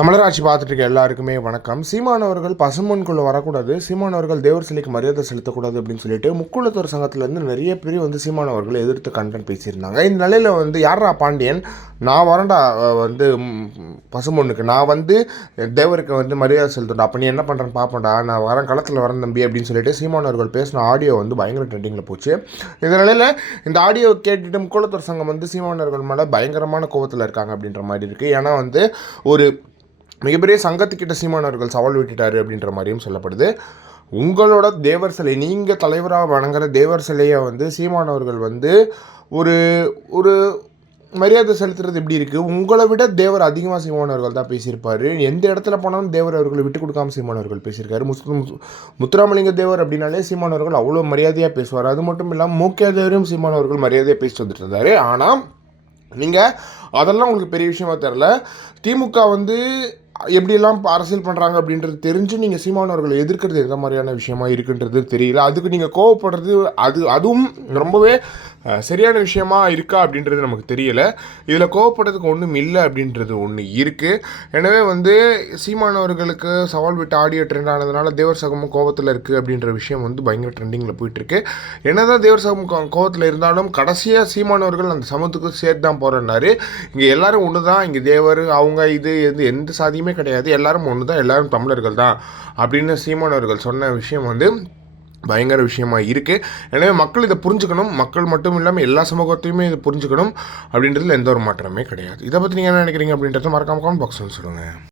தமிழராட்சி பார்த்துட்டு இருக்க எல்லாருக்குமே வணக்கம். சீமானவர்கள் பசுமன்குள்ள வரக்கூடாது. சீமானவர்கள் தேவர் சிலைக்கு மரியாதை செலுத்தக்கூடாது அப்படின்னு சொல்லிட்டு முக்குளத்தூர் சங்கத்திலேருந்து நிறைய பேர் வந்து சீமானவர்களை எதிர்த்து கண்டென்ட் பேசியிருந்தாங்க. இந்த நிலையில் வந்து யாரா பாண்டியன்? நான் வரண்டா வந்து பசுமொன்னுக்கு நான் வந்து தேவருக்கு வந்து மரியாதை செலுத்தணும் அப்போ நீ என்ன பண்ணுறேன்னு பார்ப்பேன்டா நான் வரேன் களத்தில் வரேன் தம்பி அப்படின்னு சொல்லிட்டு சீமானவர்கள் பேசின ஆடியோ வந்து பயங்கர ட்ரெண்டிங்கில் போச்சு. இந்த நிலையில் இந்த ஆடியோ கேட்டுட்டு முக்குளத்தூர் சங்கம் வந்து சீமானவர்கள் மேலே பயங்கரமான கோவத்தில் இருக்காங்க அப்படின்ற மாதிரி இருக்குது ஏன்னா வந்து ஒரு மிகப்பெரிய சங்கத்துக்கிட்ட சீமானவர்கள் சவால் விட்டுட்டாரு அப்படின்ற மாதிரியும் சொல்லப்படுது. உங்களோட தேவர் சிலை நீங்கள் தலைவராக வணங்குற தேவர் சிலையை வந்து சீமானவர்கள் வந்து ஒரு ஒரு மரியாதை செலுத்துறது எப்படி இருக்குது உங்களை விட தேவர் அதிகமாக சீமானவர்கள் தான் பேசியிருப்பார். எந்த இடத்துல போனாலும் தேவர் அவர்களை விட்டு கொடுக்காம சீமானவர்கள் பேசியிருக்காரு. முஸ் முத்துராமலிங்க தேவர் அப்படின்னாலே சீமானவர்கள் அவ்வளோ மரியாதையாக பேசுவார். அது மட்டும் இல்லாமல் மூக்கியா தேவரையும் சீமானவர்கள் மரியாதையாக பேசிட்டு வந்துட்டு இருந்தார். ஆனால் நீங்கள் அதெல்லாம் உங்களுக்கு பெரிய விஷயமா தெரில திமுக வந்து எப்படியெல்லாம் அரசியல் பண்ணுறாங்க அப்படின்றது தெரிஞ்சு நீங்கள் சீமானவர்களை எதிர்க்கிறது எந்த மாதிரியான விஷயமா இருக்குன்றது தெரியல. அதுக்கு நீங்கள் கோவப்படுறது அது அதுவும் ரொம்பவே சரியான விஷயமா இருக்கா அப்படின்றது நமக்கு தெரியலை. இதில் கோவப்படுறதுக்கு ஒன்றும் இல்லை அப்படின்றது ஒன்று இருக்குது எனவே வந்து சீமானவர்களுக்கு சவால் விட்டு ஆடியோ ட்ரெண்ட் ஆனதுனால தேவர் சகமும் கோவத்தில் இருக்குது அப்படின்ற விஷயம் வந்து பயங்கர ட்ரெண்டிங்கில் போயிட்டுருக்கு என்னதான் தேவர் சகம் கோவத்தில் இருந்தாலும் கடைசியாக சீமானவர்கள் அந்த சமத்துக்கு சேர்த்து தான் போகிறேன்னாரு இங்கே எல்லாரும் ஒன்று தான் இங்கே தேவர் அவங்க இது எது எந்த சாதியுமே கிடையாது. எல்லாரும் ஒன்று தான் எல்லாரும் தமிழர்கள் தான் அப்படின்னு சீமானவர்கள் சொன்ன விஷயம் வந்து பயங்கர விஷயமா இருக்குது எனவே மக்கள் இதை புரிஞ்சுக்கணும். மக்கள் மட்டும் இல்லாமல் எல்லா சமூகத்தையுமே இதை புரிஞ்சுக்கணும். அப்படின்றதுல எந்த ஒரு மாற்றமே கிடையாது. இதை பற்றி நீங்கள் என்ன நினைக்கிறீங்க அப்படின்றத மறக்காம கமெண்ட் பாக்ஸ் சொல்லுங்கள்